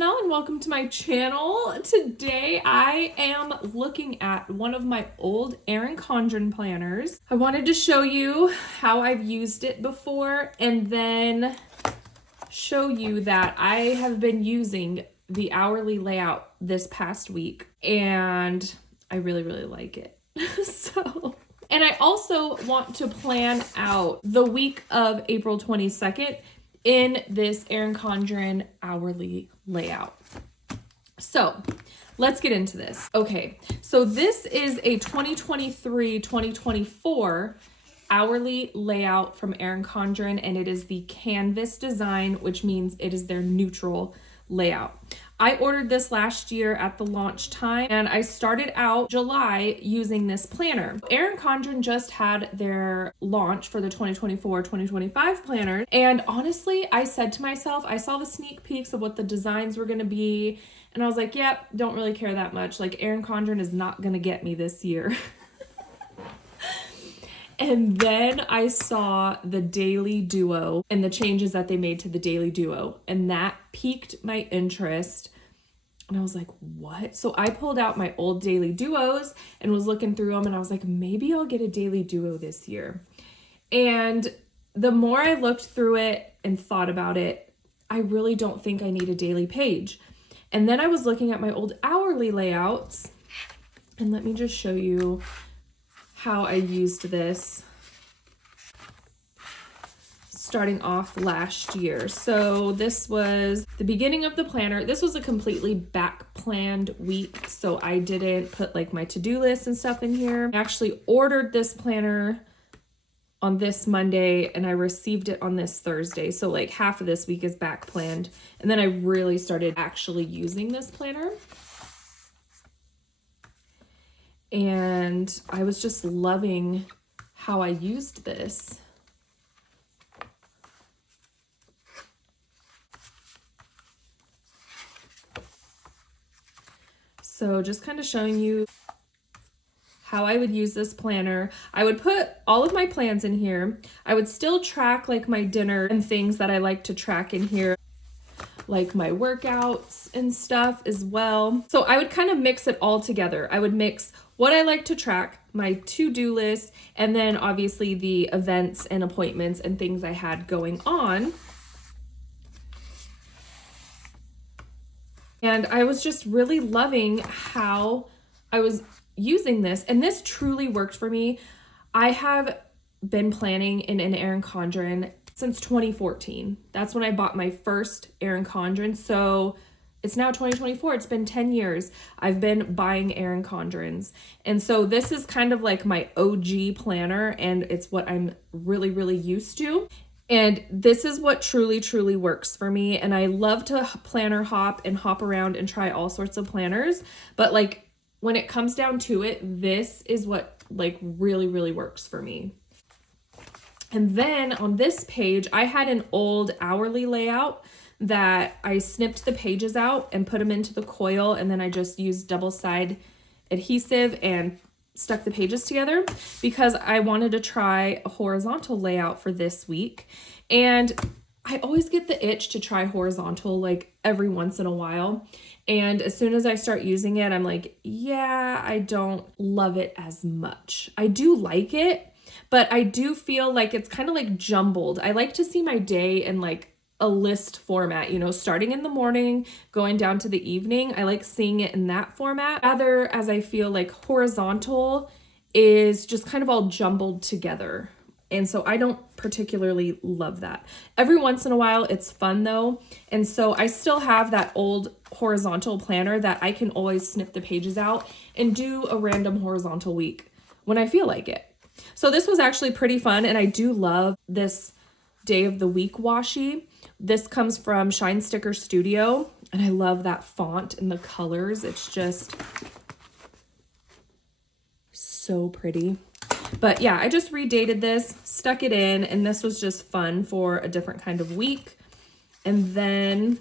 Janel and welcome to my channel. Today I am looking at one of my old Erin Condren planners. I wanted to show you how I've used it before and then show you that I have been using the hourly layout this past week and I really like it. And I also want to plan out the week of April 22nd in this Erin Condren hourly layout. So let's get into this. Okay, so this is a 2023-2024 hourly layout from Erin Condren, and it is the canvas design, which means it is their neutral layout. I ordered this last year at the launch time and I started out July using this planner. Erin Condren just had their launch for the 2024-2025 planner. And honestly, I said to myself, I saw the sneak peeks of what the designs were gonna be. And I was like, yep, don't really care that much. Like Erin Condren is not gonna get me this year. And then I saw the daily duo and the changes that they made to the daily duo, and that piqued my interest. And I was like, what? So I pulled out my old daily duos and was looking through them, and I was like, maybe I'll get a daily duo this year. And the more I looked through it and thought about it, I really don't think I need a daily page. And then I was looking at my old hourly layouts, and let me just show you how I used this starting off last year. So this was the beginning of the planner. This was a completely back planned week, so I didn't put like my to-do list and stuff in here. I actually ordered this planner on this Monday and I received it on this Thursday. So like half of this week is back planned. And then I really started actually using this planner. And I was just loving how I used this. So just kind of showing you how I would use this planner. I would put all of my plans in here. I would still track like my dinner and things that I like to track in here, like my workouts and stuff as well. So I would kind of mix it all together. I would mix what I like to track, my to-do list, and then obviously the events and appointments and things I had going on. And I was just really loving how I was using this, and this truly worked for me. I have been planning in an Erin Condren since 2014. That's when I bought my first Erin Condren. So it's now 2024. It's been 10 years. I've been buying Erin Condrens. And so this is kind of like my OG planner, and it's what I'm really used to. And this is what truly works for me. And I love to planner hop and hop around and try all sorts of planners. But like when it comes down to it, this is what like really works for me. And then on this page, I had an old hourly layout that I snipped the pages out and put them into the coil, and then I just used double side adhesive and stuck the pages together because I wanted to try a horizontal layout for this week. And I always get the itch to try horizontal like every once in a while. And as soon as I start using it, I'm like, yeah, I don't love it as much. I do like it, but I do feel like it's kind of like jumbled. I like to see my day in like a list format, you know, starting in the morning, going down to the evening. I like seeing it in that format, rather as I feel like horizontal is just kind of all jumbled together. And so I don't particularly love that. Every once in a while, it's fun though. And so I still have that old horizontal planner that I can always snip the pages out and do a random horizontal week when I feel like it. So this was actually pretty fun, and I do love this day of the week washi. This comes from Shine Sticker Studio, and I love that font and the colors. It's just so pretty. But yeah, I just redated this, stuck it in, and this was just fun for a different kind of week. And then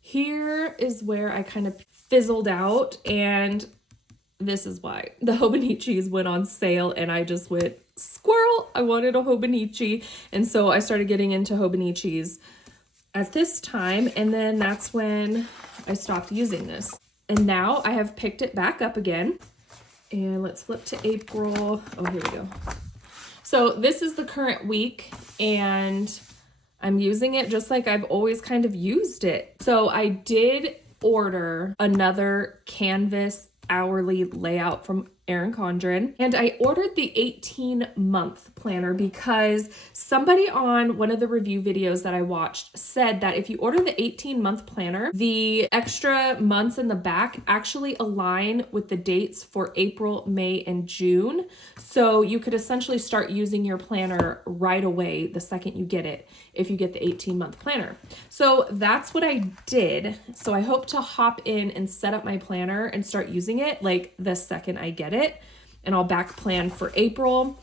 here is where I kind of fizzled out, and this is why. The Hobonichis went on sale, and I just went, squirrel, I wanted a Hobonichi. And so I started getting into Hobonichis. at this time, and then that's when I stopped using this. And now I have picked it back up again. And let's flip to April. Oh, here we go. So this is the current week, and I'm using it just like I've always kind of used it. So I did order another canvas hourly layout from Erin Condren, and I ordered the 18-month planner because somebody on one of the review videos that I watched said that if you order the 18-month planner, the extra months in the back actually align with the dates for April, May, and June. So you could essentially start using your planner right away the second you get it if you get the 18-month planner. So that's what I did. So I hope to hop in and set up my planner and start using it like the second I get it, and I'll back plan for April.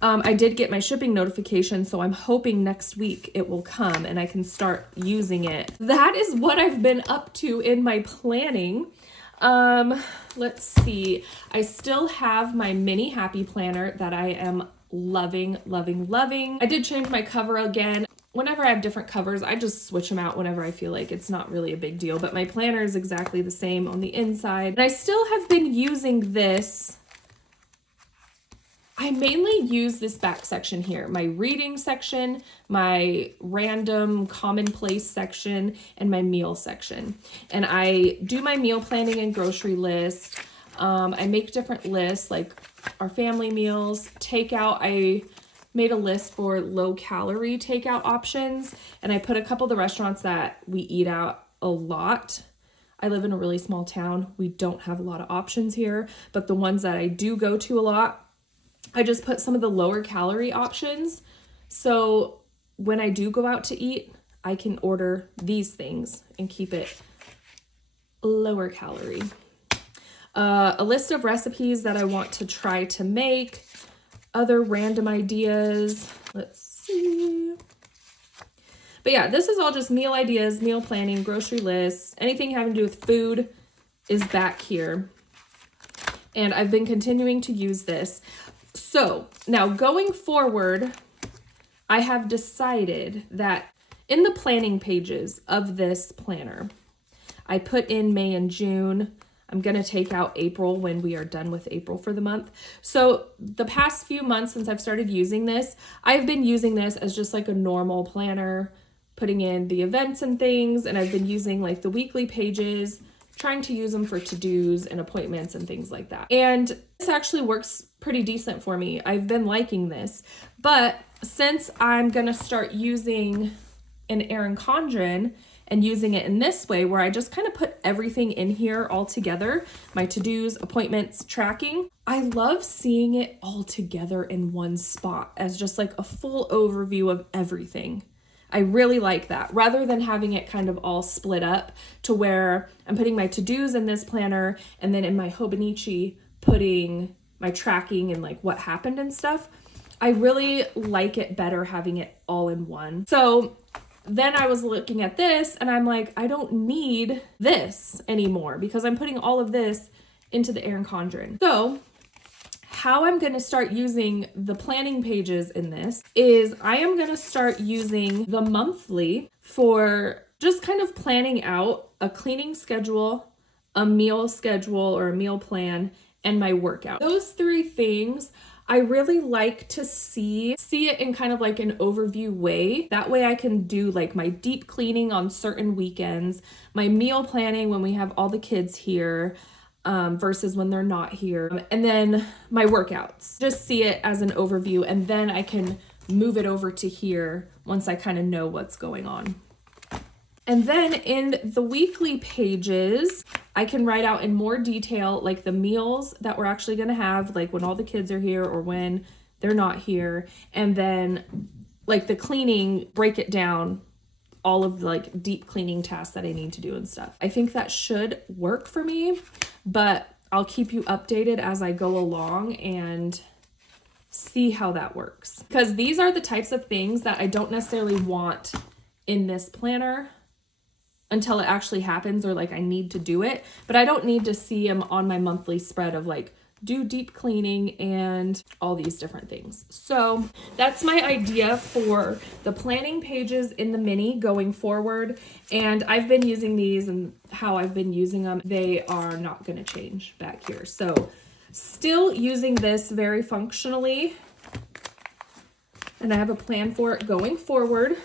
I did get my shipping notification, so I'm hoping next week it will come and I can start using it. That is what I've been up to in my planning. Let's see. I still have my mini happy planner that I am loving, loving, loving. I did change my cover again. Whenever I have different covers, I just switch them out whenever I feel like. It's not really a big deal, but my planner is exactly the same on the inside. And I still have been using this. I mainly use this back section here, my reading section, my random commonplace section, and my meal section. And I do my meal planning and grocery list. I make different lists like our family meals, takeout. I made a list for low calorie takeout options, and I put a couple of the restaurants that we eat out a lot. I live in a really small town. We don't have a lot of options here, but the ones that I do go to a lot, I just put some of the lower calorie options. So when I do go out to eat, I can order these things and keep it lower calorie. A list of recipes that I want to try to make, other random ideas. Let's see. But yeah, this is all just meal ideas, meal planning, grocery lists, anything having to do with food is back here. And I've been continuing to use this. So now going forward, I have decided that in the planning pages of this planner, I put in May and June. I'm going to take out April when we are done with April for the month. So the past few months since I've started using this, I've been using this as just like a normal planner, putting in the events and things. And I've been using like the weekly pages, trying to use them for to-dos and appointments and things like that. And this actually works pretty decent for me. I've been liking this. But since I'm going to start using an Erin Condren and using it in this way where I just kind of put everything in here all together, my to-dos, appointments, tracking, I love seeing it all together in one spot as just like a full overview of everything. I really like that rather than having it kind of all split up to where I'm putting my to-dos in this planner and then in my Hobonichi putting my tracking and like what happened and stuff. I really like it better having it all in one. So then I was looking at this and I'm like, I don't need this anymore because I'm putting all of this into the Erin Condren. So how I'm going to start using the planning pages in this is I am going to start using the monthly for just kind of planning out a cleaning schedule, a meal schedule or a meal plan, and my workout. Those three things I really like to see it in kind of like an overview way. That way I can do like my deep cleaning on certain weekends, my meal planning when we have all the kids here, versus when they're not here. And then my workouts, just see it as an overview. And then I can move it over to here once I kind of know what's going on. And then in the weekly pages, I can write out in more detail, like the meals that we're actually going to have, like when all the kids are here or when they're not here. And then like the cleaning, break it down, all of the like deep cleaning tasks that I need to do and stuff. I think that should work for me, but I'll keep you updated as I go along and see how that works. Because these are the types of things that I don't necessarily want in this planner until it actually happens or like I need to do it, but I don't need to see them on my monthly spread of like do deep cleaning and all these different things. So that's my idea for the planning pages in the mini going forward. And I've been using these, and how I've been using them, they are not going to change back here. So still using this very functionally, and I have a plan for it going forward.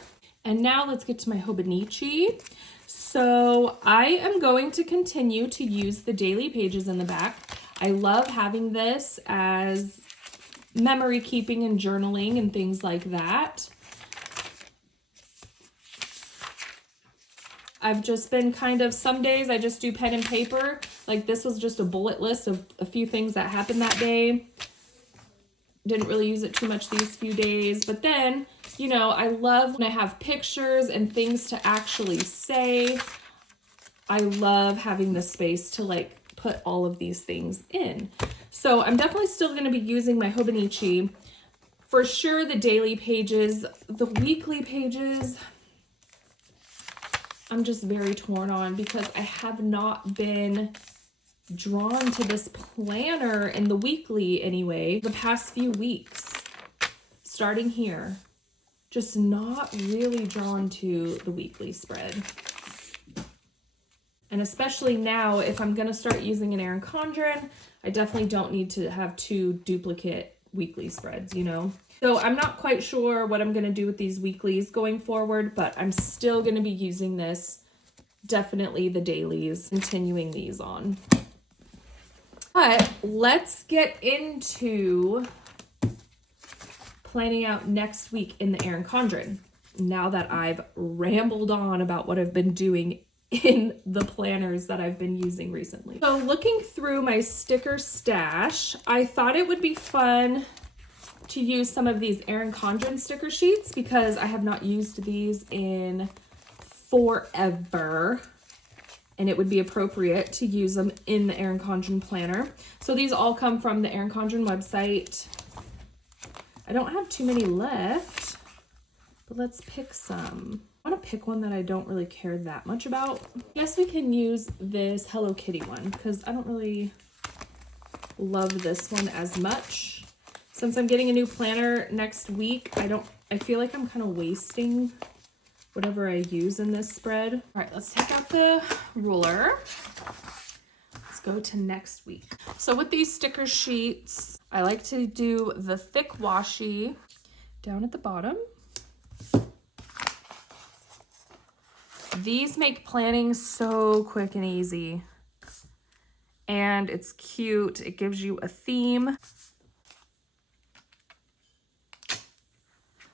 And now let's get to my Hobonichi. So I am going to continue to use the daily pages in the back. I love having this as memory keeping and journaling and things like that. I've just been kind of, some days I just do pen and paper. Like this was just a bullet list of a few things that happened that day. Didn't really use it too much these few days, but then, you know, I love when I have pictures and things to actually say. I love having the space to like put all of these things in. So I'm definitely still going to be using my Hobonichi. For sure, the daily pages, the weekly pages, I'm just very torn on because I have not been drawn to this planner in the weekly anyway, the past few weeks, starting here, just not really drawn to the weekly spread. And especially now, if I'm going to start using an Erin Condren, I definitely don't need to have 2 duplicate weekly spreads, you know? So I'm not quite sure what I'm going to do with these weeklies going forward, but I'm still going to be using this, definitely the dailies, continuing these on. But let's get into planning out next week in the Erin Condren, now that I've rambled on about what I've been doing in the planners that I've been using recently. So looking through my sticker stash, I thought it would be fun to use some of these Erin Condren sticker sheets because I have not used these in forever, and it would be appropriate to use them in the Erin Condren planner. So these all come from the Erin Condren website. I don't have too many left, but let's pick some. I want to pick one that I don't really care that much about. I guess we can use this Hello Kitty one because I don't really love this one as much. Since I'm getting a new planner next week, I feel like I'm kind of wasting whatever I use in this spread. All right, let's take out the ruler. Let's go to next week. So with these sticker sheets, I like to do the thick washi down at the bottom. These make planning so quick and easy. And it's cute. It gives you a theme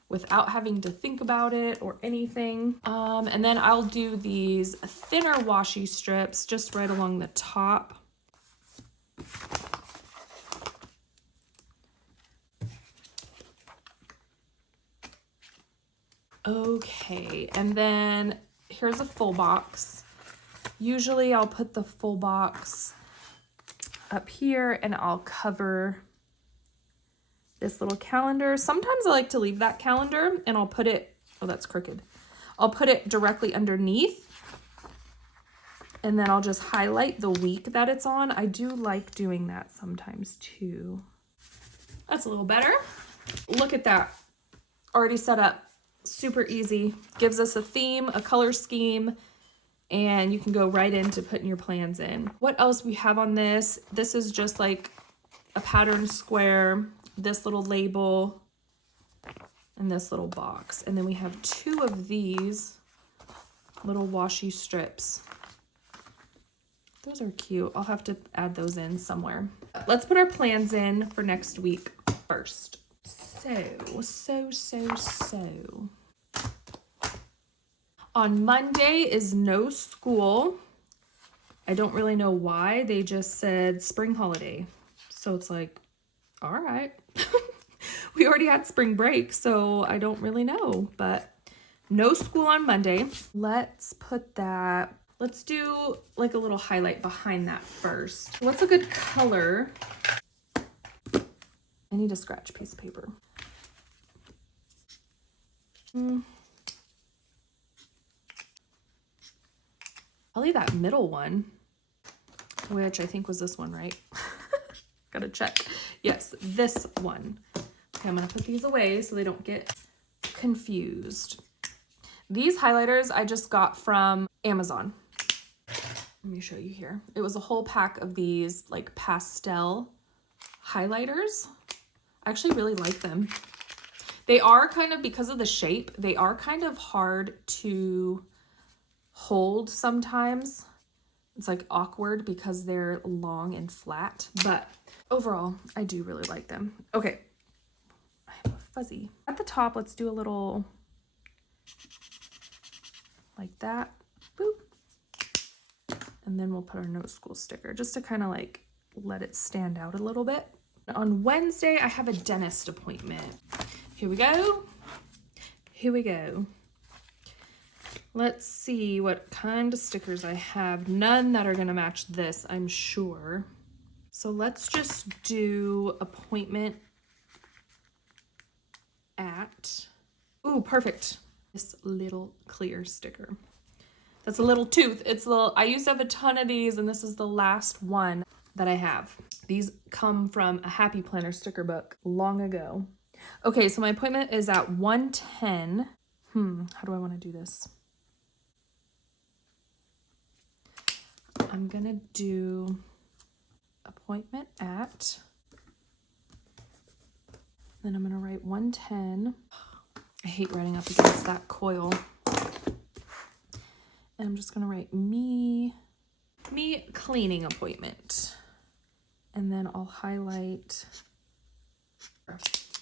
without having to think about it or anything. And then I'll do these thinner washi strips just right along the top. Okay, and then here's a full box. Usually I'll put the full box up here and I'll cover this little calendar. Sometimes I like to leave that calendar and I'll put it, oh, that's crooked. I'll put it directly underneath and then I'll just highlight the week that it's on. I do like doing that sometimes too. That's a little better. Look at that. Already set up. Super easy. Gives us a theme, a color scheme, and you can go right into putting your plans in. What else we have on this? This is just like a pattern square, this little label, and this little box. And then we have 2 of these little washi strips. Those are cute. I'll have to add those in somewhere. Let's put our plans in for next week first. So. On Monday is no school. I don't really know why. They just said spring holiday. So it's like, all right. We already had spring break, so I don't really know. But no school on Monday. Let's put that, let's do like a little highlight behind that first. What's a good color? I need a scratch piece of paper. Probably that middle one, which I think was this one, right? Gotta check. Yes, this one. Okay, I'm gonna put these away so they don't get confused. These highlighters I just got from Amazon. Let me show you here. It was a whole pack of these like pastel highlighters. I actually really like them. They are kind of, because of the shape, they are kind of hard to hold sometimes. It's like awkward because they're long and flat, but overall, I do really like them. Okay, I have a fuzzy. At the top, let's do a little like that, boop. And then we'll put our no school sticker just to kind of like let it stand out a little bit. On Wednesday, I have a dentist appointment. Here we go. Here we go. Let's see what kind of stickers I have. None that are gonna match this, I'm sure. So let's just do appointment at, ooh, perfect. This little clear sticker. That's a little tooth. It's a little, I used to have a ton of these and this is the last one that I have. These come from a Happy Planner sticker book long ago. Okay, so my appointment is at 1:10. How do I want to do this? I'm gonna do appointment at, then I'm gonna write 1:10. I hate writing up against that coil. And I'm just gonna write me cleaning appointment. And then I'll highlight,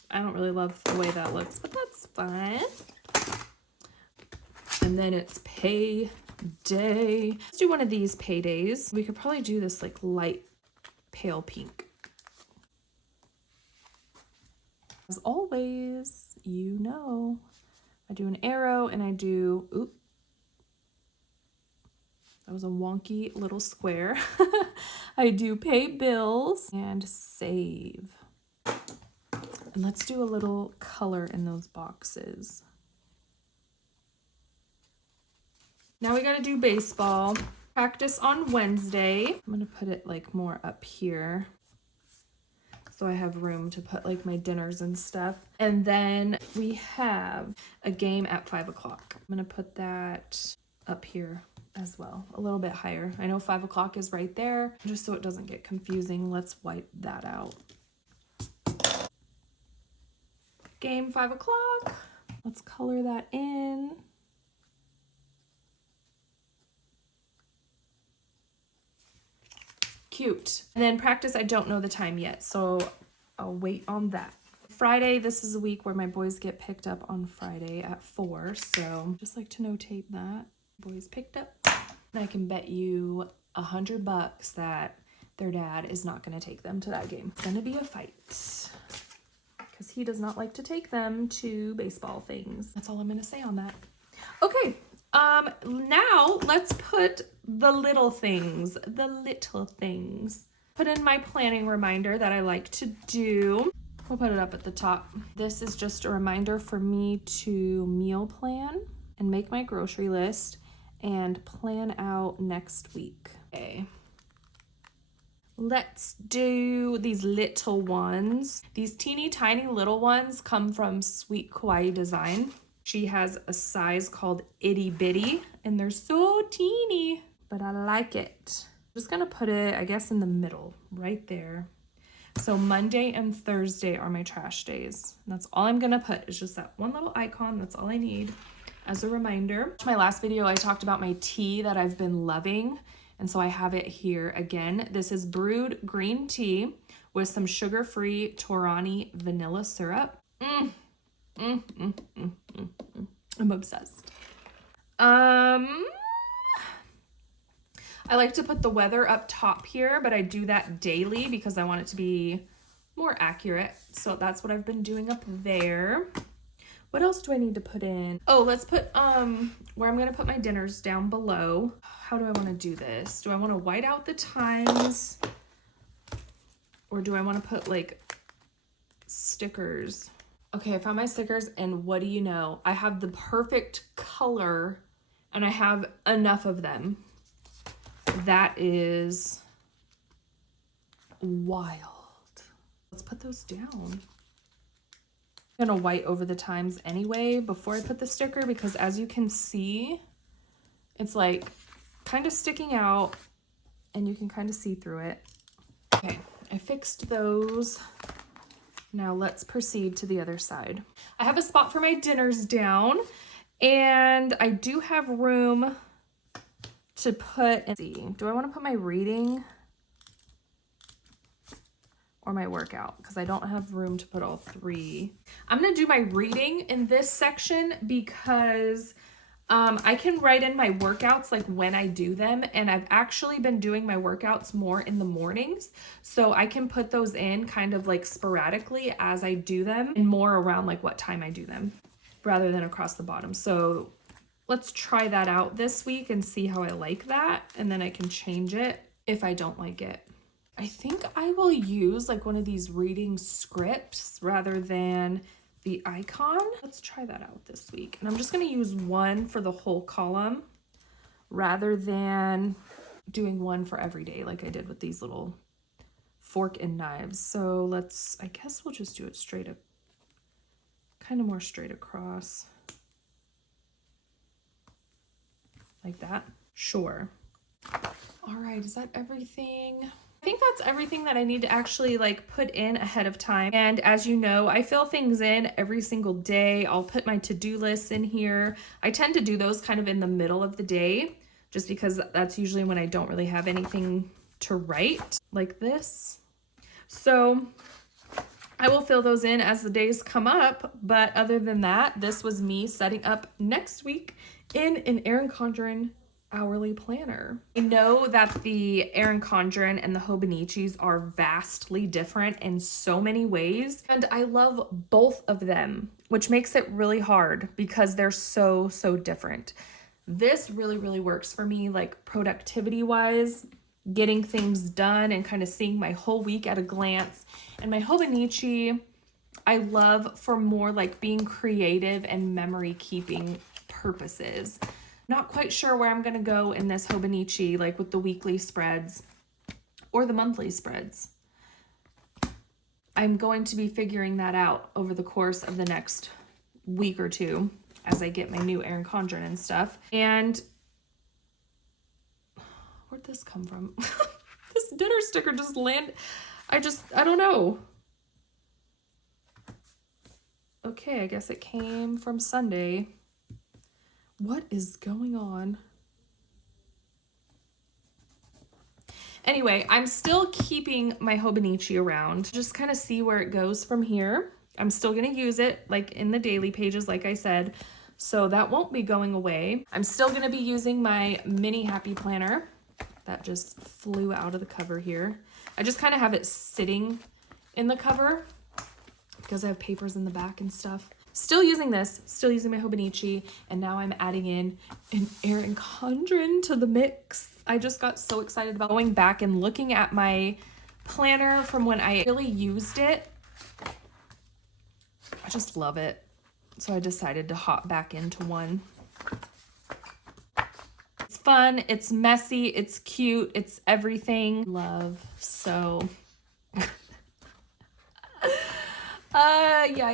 I don't really love the way that looks, but that's fine. And then it's pay day. Let's do one of these paydays. We could probably do this like light pale pink. As always, you know, I do an arrow and I do, oop, that was a wonky little square. I do pay bills and save. And let's do a little color in those boxes. Now we gotta do baseball. Practice on Wednesday. I'm gonna put it like more up here so I have room to put like my dinners and stuff. And then we have a game at 5 o'clock. I'm gonna put that up here as well, a little bit higher. I know 5 o'clock is right there. Just so it doesn't get confusing, let's wipe that out. Game 5 o'clock. Let's color that in. Cute. And then practice, I don't know the time yet, so I'll wait on that. Friday, this is a week where my boys get picked up on Friday at 4, so just like to notate that. Boys picked up. And I can bet you $100 that their dad is not going to take them to that game. It's going to be a fight because he does not like to take them to baseball things. That's all I'm going to say on that. Okay. Now let's put the little things. Put in my planning reminder that I like to do. We'll put it up at the top. This is just a reminder for me to meal plan and make my grocery list and plan out next week. Okay. Let's do these little ones. These teeny tiny little ones come from Sweet Kawaii Design. She has a size called Itty Bitty and they're so teeny, but I like it. I'm just gonna put it, I guess, in the middle, right there. So Monday and Thursday are my trash days. And that's all I'm gonna put, is just that one little icon. That's all I need as a reminder. My last video, I talked about my tea that I've been loving. And so I have it here again. This is brewed green tea with some sugar-free Torani vanilla syrup. I'm obsessed. I like to put the weather up top here, but I do that daily because I want it to be more accurate. So that's what I've been doing up there. What else do I need to put in? Oh, let's put where I'm gonna put my dinners down below. How do I want to do this? Do I want to white out the times? Or do I want to put like stickers? Okay, I found my stickers and what do you know? I have the perfect color and I have enough of them. That is wild. Let's put those down. I'm gonna white over the times anyway before I put the sticker, because as you can see, it's like kind of sticking out and you can kind of see through it. Okay, I fixed those. Now let's proceed to the other side. I have a spot for my dinners down, and I do have room to put, let's see, do I want to put my reading or my workout? Because I don't have room to put all three. I'm going to do my reading in this section because I can write in my workouts like when I do them, and I've actually been doing my workouts more in the mornings, so I can put those in kind of like sporadically as I do them and more around like what time I do them rather than across the bottom. So let's try that out this week and see how I like that, and then I can change it if I don't like it. I think I will use like one of these reading scripts rather than the icon. Let's try that out this week. And I'm just going to use one for the whole column rather than doing one for every day like I did with these little fork and knives. So let's, I guess we'll just do it straight up, kind of more straight across. Like that. Sure. All right, is that everything? I think that's everything that I need to actually like put in ahead of time. And as you know, I fill things in every single day. I'll put my to-do lists in here. I tend to do those kind of in the middle of the day, just because that's usually when I don't really have anything to write like this. So I will fill those in as the days come up. But other than that, this was me setting up next week in an Erin Condren Hourly planner. I know that the Erin Condren and the Hobonichis are vastly different in so many ways, and I love both of them, which makes it really hard because they're so different. This really works for me, like productivity wise, getting things done and kind of seeing my whole week at a glance. And my Hobonichi I love for more like being creative and memory keeping purposes. Not quite sure where I'm going to go in this Hobonichi, like with the weekly spreads or the monthly spreads. I'm going to be figuring that out over the course of the next week or two as I get my new Erin Condren and stuff. And where'd this come from? This dinner sticker just landed. I don't know. Okay, I guess it came from Sunday. What is going on? Anyway, I'm still keeping my Hobonichi around. Just kind of see where it goes from here. I'm still going to use it like in the daily pages, like I said. So that won't be going away. I'm still going to be using my mini happy planner. That just flew out of the cover here. I just kind of have it sitting in the cover because I have papers in the back and stuff. Still using this, still using my Hobonichi, and now I'm adding in an Erin Condren to the mix. I just got so excited about going back and looking at my planner from when I really used it. I just love it. So I decided to hop back into one. It's fun, it's messy, it's cute, it's everything. Love, so...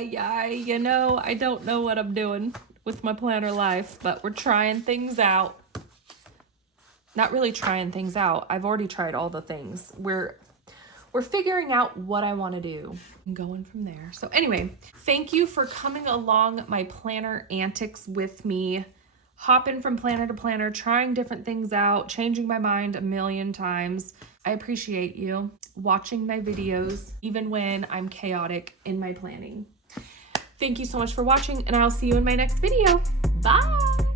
yeah, you know, I don't know what I'm doing with my planner life, but we're trying things out. Not really trying things out. I've already tried all the things. We're figuring out what I want to do and going from there. So anyway, thank you for coming along my planner antics with me. Hopping from planner to planner, trying different things out, changing my mind a million times. I appreciate you watching my videos, even when I'm chaotic in my planning. Thank you so much for watching, and I'll see you in my next video. Bye!